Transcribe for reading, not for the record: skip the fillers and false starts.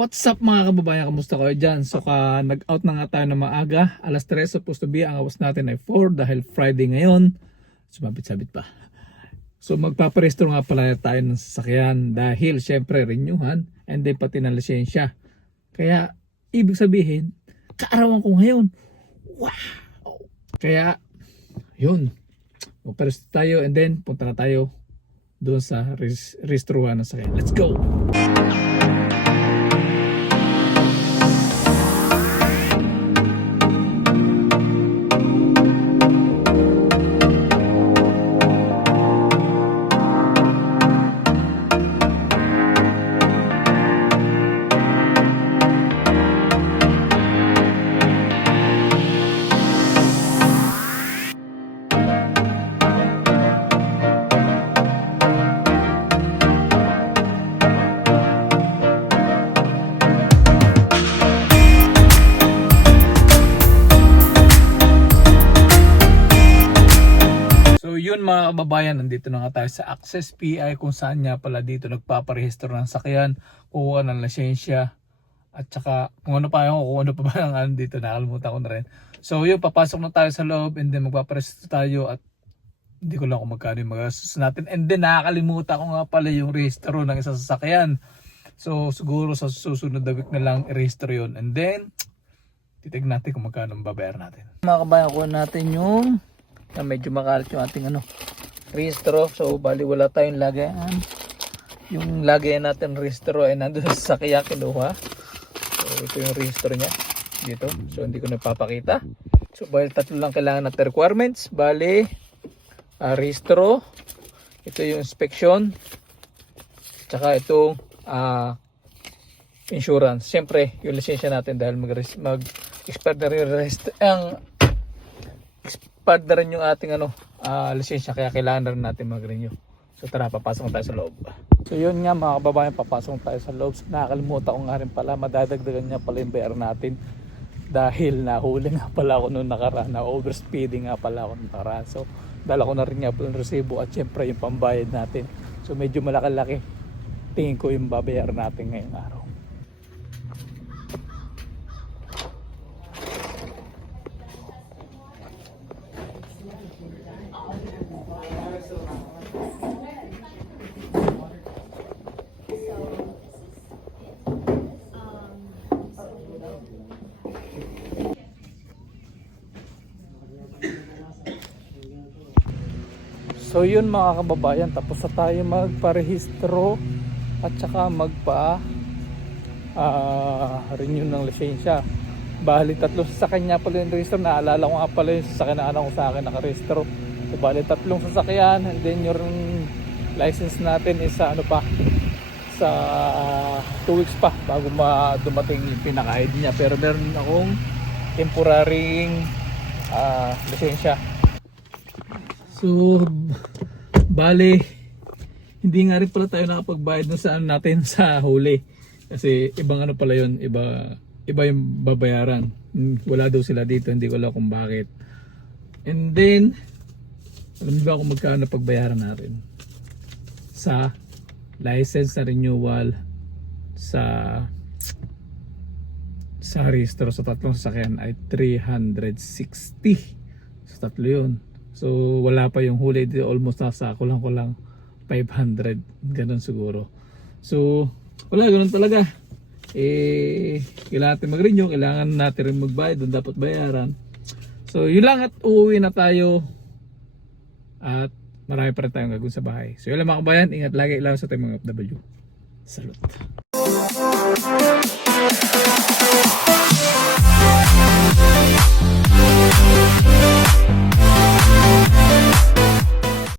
What's up mga kababayan, kamusta kayo dyan? So nag-out na nga tayo na maaga, alas 3 supposed to be, ang awas natin ay 4 dahil Friday ngayon. Sumabit-sabit pa. So magpaparestro nga pala tayo ng sasakyan dahil syempre renyuhan and then pati na lisensya. Kaya ibig sabihin, kaarawan ko ngayon. Wow! Kaya yun, magparestro tayo and then punta na tayo doon sa restoruhan ng sasakyan. Let's go! So yun mga kababayan, nandito na nga tayo sa Access PI kung saan nga pala dito nagpaparehistro ng sakyan, kukuha ng lisensya at saka kung ano pa ba ang dito, nakalimutan ko na rin. So yun, papasok na tayo sa loob and then magpaparehistro tayo at hindi ko lang kung magkano yung magastos natin. And then nakakalimutan ko nga pala yung rehistro ng isang sasakyan. So siguro sa susunod na week na lang i-rehistro yun and then titignan natin kung magkano ang babayar natin. Mga kababayan, kuha natin yung medyo makalat yung ating rehistro. So bali wala tayong lagayan. Yung lagayan natin rehistro ay nandun sa sakya kinuha. So ito yung rehistro niya dito. So hindi ko napapakita. So bali tatlo lang kailangan natin requirements. Bali rehistro, ito yung inspection, tsaka itong insurance. Siyempre yung lisensya natin dahil mag-expire na rin expired na rin yung ating lisensya, kaya kailangan na rin natin mag-renew. So tara, papasok tayo sa loob. So yun nga mga kababayan, papasok tayo sa loob. So, nakakalimutan ko nga rin pala, madadagdagan niya pala yung bayar natin dahil nahuli nga pala ako nung nakaraan, na overspeeding nga pala ako nung nakaraan. So dala ko na rin nga pala yung resibo at syempre yung pambayad natin. So medyo malaki-laki tingin ko yung babayar natin ngayong araw. So yun mga kababayan, tapos na tayo magparehistro at saka renew ng lisensya. Bali tatlong sasakyan niya pala yung rehistro. Naalala ko nga pala yung sasakyan na ko sa akin nakarehistro. So bali tatlong sasakyan and then yung license natin is sa sa 2 weeks pa bago dumating yung pinaka-ID niya. Pero meron akong temporarying lisensya. So bali hindi nga rin pala tayo nakapagbayad dun sa natin sa huli kasi ibang pala yun, iba yung babayaran. Wala daw sila dito, hindi ko alam kung bakit. And then alam niyo ba kung magkano pagbayaran natin sa license na renewal, sa rehistro sa tatlong sasakyan ay 360. So tatlo yun. So wala pa yung huli dito, almost nasa kulang 500, ganun siguro. So wala, ganun talaga. Kailangan natin mag-renew, kailangan natin rin magbayad, doon dapat bayaran. So yun lang at uuwi na tayo at marami pa rin tayong gagawin sa bahay. So yun lang mga kabayan, ingat lagi lang sa ating mga FW. Salute.